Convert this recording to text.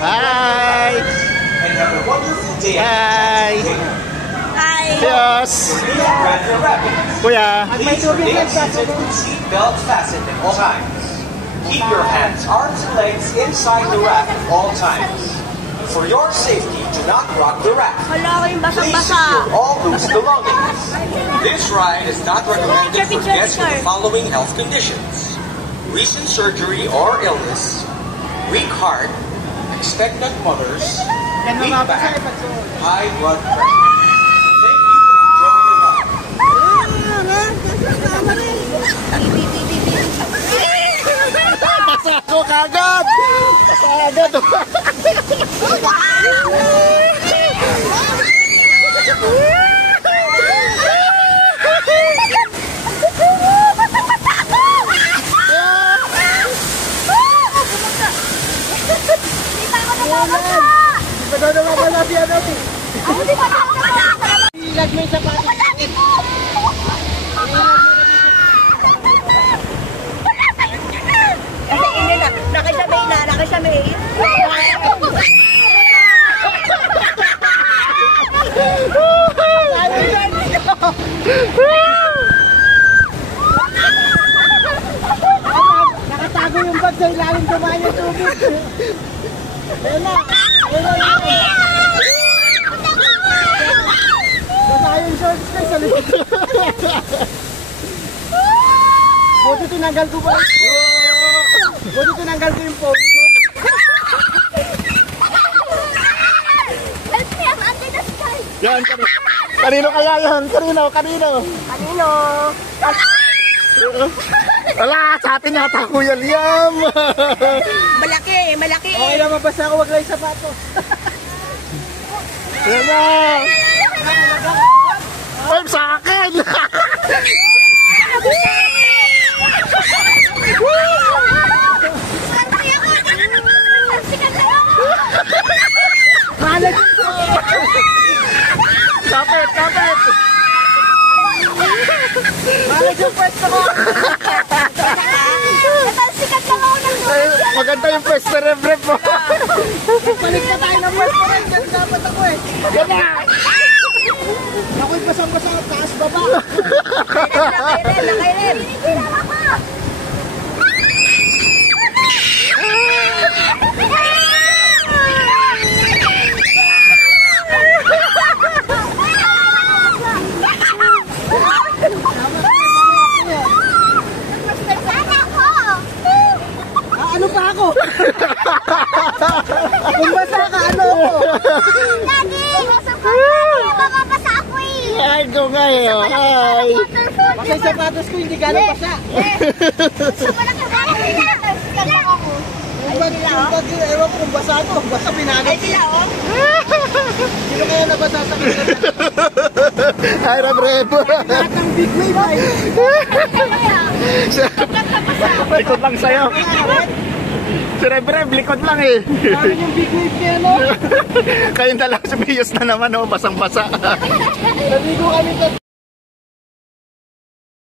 Hi! And have a wonderful day. Hi! Hi! Yes! Kuya! Please remain seated with seat belt fastened at all times. Keep your hands, arms, and legs inside the raft at all times. For your safety, do not rock the raft. Wala ko yung Please basang-basa. secure all loose belongings. This ride is not recommended for guests with the following health conditions: recent surgery or illness, weak heart, expectant mothers, weak back, high blood pressure. Thank you and enjoy the ride. Pasako kagad! Pasagad! Di ba daw wala siya natin? Ako di ba nakakabasa? Ilag mo yung sapatos. Kasi ini na, nakasabay na, nakasabay. Nakatago yung bag sa ilalim kumain yung tubig. Ayun na. Ayun na. Basta yung shorts na sa likod. Buti tinanggal ko ba? Buti tinanggal ko yung phone ko. Help me, I'm under the sky. Yan, kanino kaya yan? Kanino? Kanino? Wala, sa atin yata Kuya Liam. Malaki, malaki. Okay na, mabasa ako, wag lang yung sapatos. Yan na. Ay, sa akin. Malag ito. Kapit, kapit. Malag yung pwesto ko. Sikat lang ako ng Ay, maganda yung pwesto rep-rep mo. Balik pa tayo ng pwesto rin. Kasi dapat ako eh. Yan na. Ako'y basang-basang at taas baba. Nakailim. Pinala ko. Ano pa ako? Kung basa ka, ano ako? Daddy! Mamapasa ako eh! Ay, ko nga eh. Hi! Kasi Sapatos ko hindi gano'ng basa. Gusto mo na kaya ako. Ewan ko kung basa ko. Basa pinanap. Ay sila oh! Sino kaya nabasa sa kanila? Hi, Reb-Reb. Lahat ng big wave ay. Likod lang sa'yo. Si Reb-Reb, likod lang eh. Kaya yung big wave niya, no? Kayong dalawa sumiyos na naman, oh. Basang-basa. Naligo kami